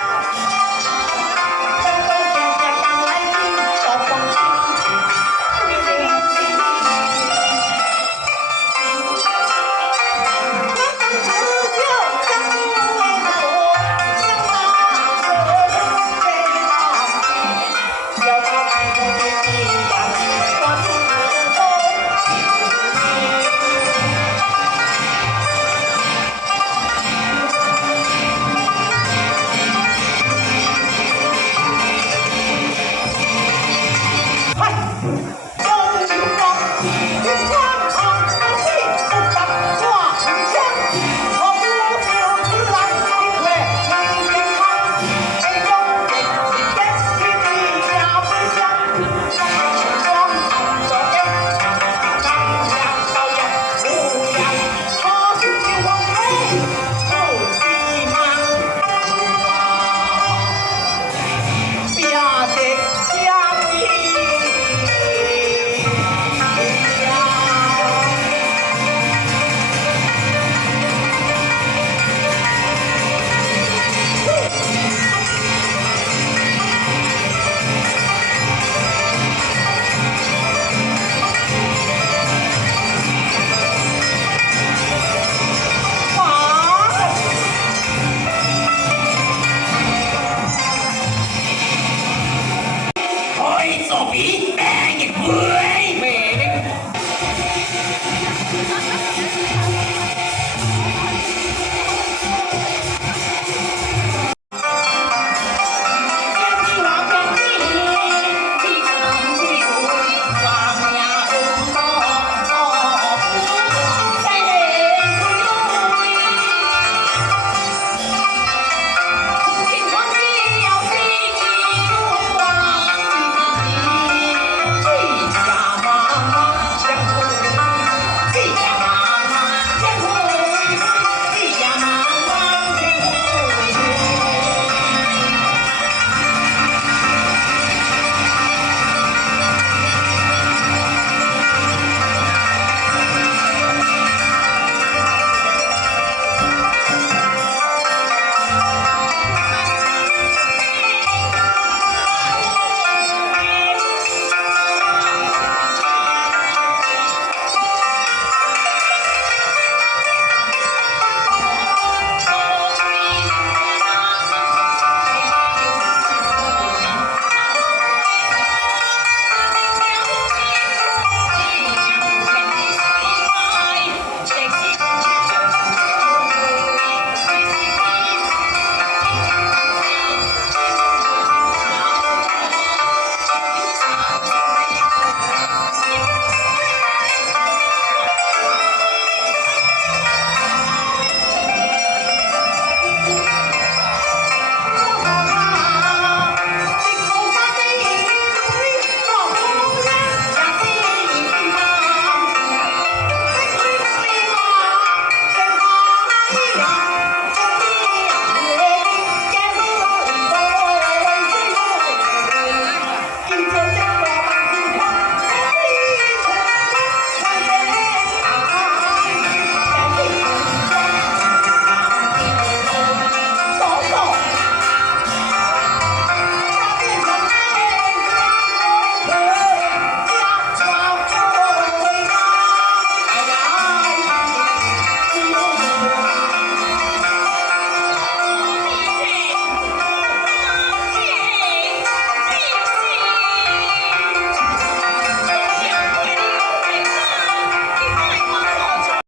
Thank me?